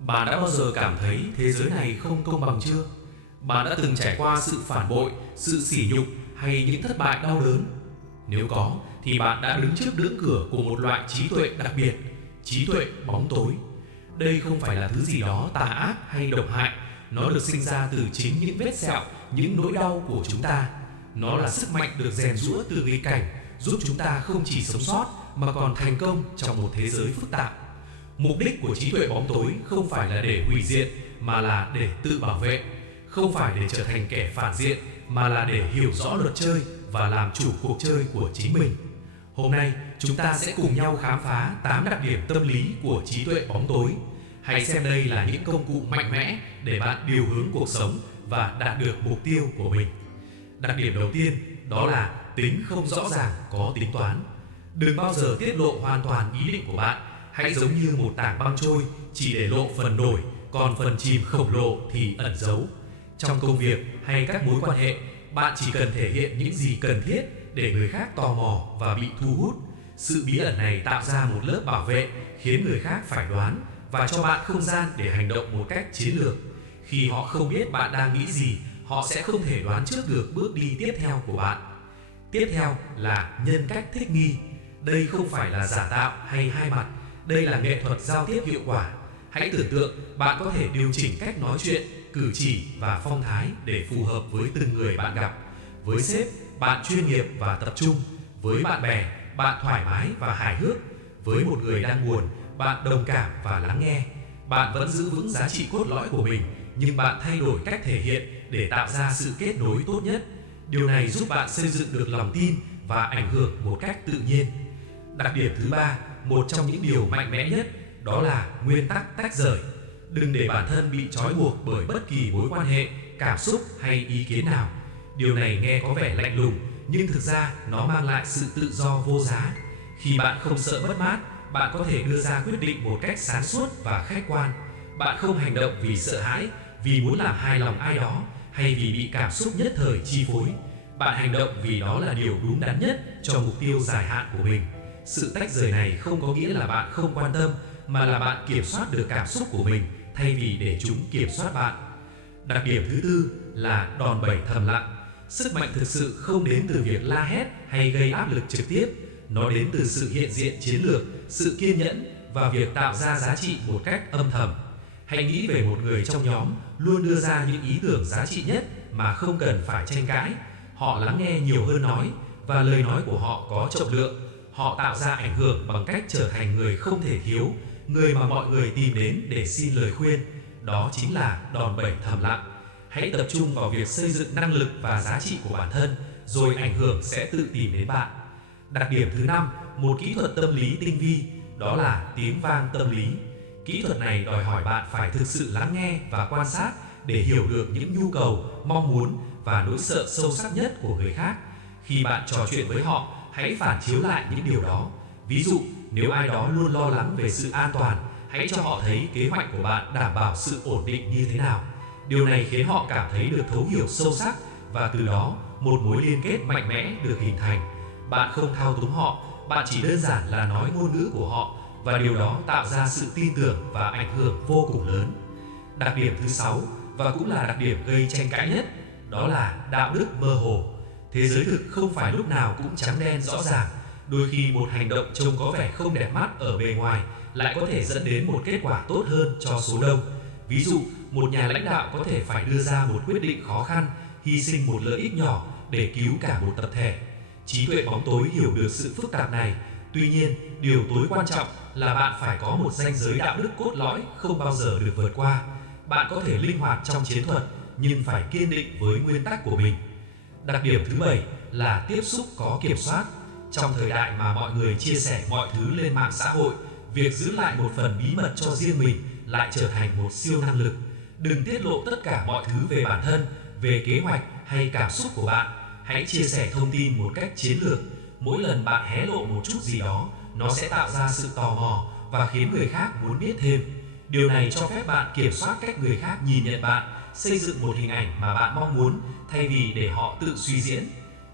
Bạn đã bao giờ cảm thấy thế giới này không công bằng chưa? Bạn đã từng trải qua sự phản bội, sự sỉ nhục hay những thất bại đau đớn? Nếu có, thì bạn đã đứng trước ngưỡng cửa của một loại trí tuệ đặc biệt, trí tuệ bóng tối. Đây không phải là thứ gì đó tà ác hay độc hại, nó được sinh ra từ chính những vết sẹo, những nỗi đau của chúng ta. Nó là sức mạnh được rèn giũa từ nghịch cảnh, giúp chúng ta không chỉ sống sót mà còn thành công trong một thế giới phức tạp. Mục đích của trí tuệ bóng tối không phải là để hủy diệt mà là để tự bảo vệ, không phải để trở thành kẻ phản diện mà là để hiểu rõ luật chơi và làm chủ cuộc chơi của chính mình. Hôm nay chúng ta sẽ cùng nhau khám phá 8 đặc điểm tâm lý của trí tuệ bóng tối. Hãy xem đây là những công cụ mạnh mẽ để bạn điều hướng cuộc sống và đạt được mục tiêu của mình. Đặc điểm đầu tiên đó là tính không rõ ràng có tính toán. Đừng bao giờ tiết lộ hoàn toàn ý định của bạn. Hãy giống như một tảng băng trôi, chỉ để lộ phần nổi, còn phần chìm khổng lồ thì ẩn giấu. Trong công việc hay các mối quan hệ, bạn chỉ cần thể hiện những gì cần thiết để người khác tò mò và bị thu hút. Sự bí ẩn này tạo ra một lớp bảo vệ, khiến người khác phải đoán và cho bạn không gian để hành động một cách chiến lược. Khi họ không biết bạn đang nghĩ gì, họ sẽ không thể đoán trước được bước đi tiếp theo của bạn. Tiếp theo là nhân cách thích nghi. Đây không phải là giả tạo hay hai mặt, đây là nghệ thuật giao tiếp hiệu quả. Hãy tưởng tượng bạn có thể điều chỉnh cách nói chuyện, cử chỉ và phong thái để phù hợp với từng người bạn gặp. Với sếp, bạn chuyên nghiệp và tập trung. Với bạn bè, bạn thoải mái và hài hước. Với một người đang buồn, bạn đồng cảm và lắng nghe. Bạn vẫn giữ vững giá trị cốt lõi của mình, nhưng bạn thay đổi cách thể hiện để tạo ra sự kết nối tốt nhất. Điều này giúp bạn xây dựng được lòng tin và ảnh hưởng một cách tự nhiên. Đặc điểm thứ ba, một trong những điều mạnh mẽ nhất, đó là nguyên tắc tách rời. Đừng để bản thân bị trói buộc bởi bất kỳ mối quan hệ, cảm xúc hay ý kiến nào. Điều này nghe có vẻ lạnh lùng, nhưng thực ra nó mang lại sự tự do vô giá. Khi bạn không sợ mất mát, bạn có thể đưa ra quyết định một cách sáng suốt và khách quan. Bạn không hành động vì sợ hãi, vì muốn làm hài lòng ai đó, hay vì bị cảm xúc nhất thời chi phối. Bạn hành động vì đó là điều đúng đắn nhất cho mục tiêu dài hạn của mình. Sự tách rời này không có nghĩa là bạn không quan tâm, mà là bạn kiểm soát được cảm xúc của mình thay vì để chúng kiểm soát bạn. Đặc điểm thứ tư là đòn bẩy thầm lặng. Sức mạnh thực sự không đến từ việc la hét hay gây áp lực trực tiếp, nó đến từ sự hiện diện chiến lược, sự kiên nhẫn và việc tạo ra giá trị một cách âm thầm. Hãy nghĩ về một người trong nhóm luôn đưa ra những ý tưởng giá trị nhất mà không cần phải tranh cãi. Họ lắng nghe nhiều hơn nói và lời nói của họ có trọng lượng. Họ tạo ra ảnh hưởng bằng cách trở thành người không thể thiếu, người mà mọi người tìm đến để xin lời khuyên. Đó chính là đòn bẩy thầm lặng. Hãy tập trung vào việc xây dựng năng lực và giá trị của bản thân, rồi ảnh hưởng sẽ tự tìm đến bạn. Đặc điểm thứ năm, một kỹ thuật tâm lý tinh vi, đó là tiếng vang tâm lý. Kỹ thuật này đòi hỏi bạn phải thực sự lắng nghe và quan sát để hiểu được những nhu cầu, mong muốn và nỗi sợ sâu sắc nhất của người khác. Khi bạn trò chuyện với họ, hãy phản chiếu lại những điều đó. Ví dụ, nếu ai đó luôn lo lắng về sự an toàn, hãy cho họ thấy kế hoạch của bạn đảm bảo sự ổn định như thế nào. Điều này khiến họ cảm thấy được thấu hiểu sâu sắc và từ đó một mối liên kết mạnh mẽ được hình thành. Bạn không thao túng họ, bạn chỉ đơn giản là nói ngôn ngữ của họ và điều đó tạo ra sự tin tưởng và ảnh hưởng vô cùng lớn. Đặc điểm thứ sáu và cũng là đặc điểm gây tranh cãi nhất, đó là đạo đức mơ hồ. Thế giới thực không phải lúc nào cũng trắng đen rõ ràng. Đôi khi một hành động trông có vẻ không đẹp mắt ở bề ngoài lại có thể dẫn đến một kết quả tốt hơn cho số đông. Ví dụ, một nhà lãnh đạo có thể phải đưa ra một quyết định khó khăn, hy sinh một lợi ích nhỏ để cứu cả một tập thể. Trí tuệ bóng tối hiểu được sự phức tạp này. Tuy nhiên, điều tối quan trọng là bạn phải có một ranh giới đạo đức cốt lõi không bao giờ được vượt qua. Bạn có thể linh hoạt trong chiến thuật, nhưng phải kiên định với nguyên tắc của mình. Đặc điểm thứ bảy là tiếp xúc có kiểm soát. Trong thời đại mà mọi người chia sẻ mọi thứ lên mạng xã hội, việc giữ lại một phần bí mật cho riêng mình lại trở thành một siêu năng lực. Đừng tiết lộ tất cả mọi thứ về bản thân, về kế hoạch hay cảm xúc của bạn. Hãy chia sẻ thông tin một cách chiến lược. Mỗi lần bạn hé lộ một chút gì đó, nó sẽ tạo ra sự tò mò và khiến người khác muốn biết thêm. Điều này cho phép bạn kiểm soát cách người khác nhìn nhận bạn, xây dựng một hình ảnh mà bạn mong muốn thay vì để họ tự suy diễn.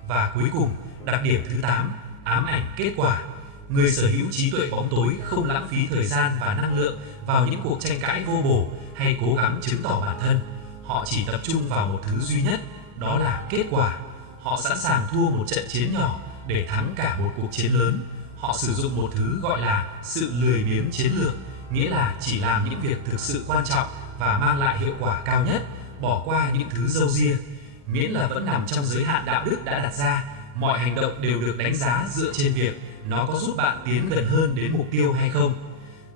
Và cuối cùng, đặc điểm thứ 8, ám ảnh kết quả. Người sở hữu trí tuệ bóng tối không lãng phí thời gian và năng lượng vào những cuộc tranh cãi vô bổ hay cố gắng chứng tỏ bản thân. Họ chỉ tập trung vào một thứ duy nhất, đó là kết quả. Họ sẵn sàng thua một trận chiến nhỏ để thắng cả một cuộc chiến lớn. Họ sử dụng một thứ gọi là sự lười biếng chiến lược, nghĩa là chỉ làm những việc thực sự quan trọng và mang lại hiệu quả cao nhất, bỏ qua những thứ râu ria. Miễn là vẫn nằm trong giới hạn đạo đức đã đặt ra, mọi hành động đều được đánh giá dựa trên việc nó có giúp bạn tiến gần hơn đến mục tiêu hay không.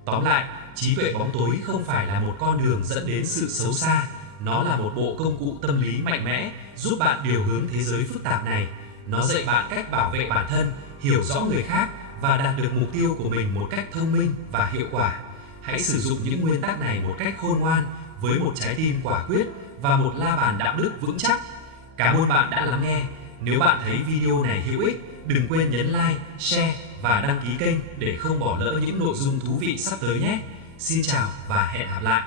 Tóm lại, trí tuệ bóng tối không phải là một con đường dẫn đến sự xấu xa, nó là một bộ công cụ tâm lý mạnh mẽ giúp bạn điều hướng thế giới phức tạp này. Nó dạy bạn cách bảo vệ bản thân, hiểu rõ người khác và đạt được mục tiêu của mình một cách thông minh và hiệu quả. Hãy sử dụng những nguyên tắc này một cách khôn ngoan, với một trái tim quả quyết và một la bàn đạo đức vững chắc. Cảm ơn bạn đã lắng nghe. Nếu bạn thấy video này hữu ích, đừng quên nhấn like, share và đăng ký kênh để không bỏ lỡ những nội dung thú vị sắp tới nhé. Xin chào và hẹn gặp lại.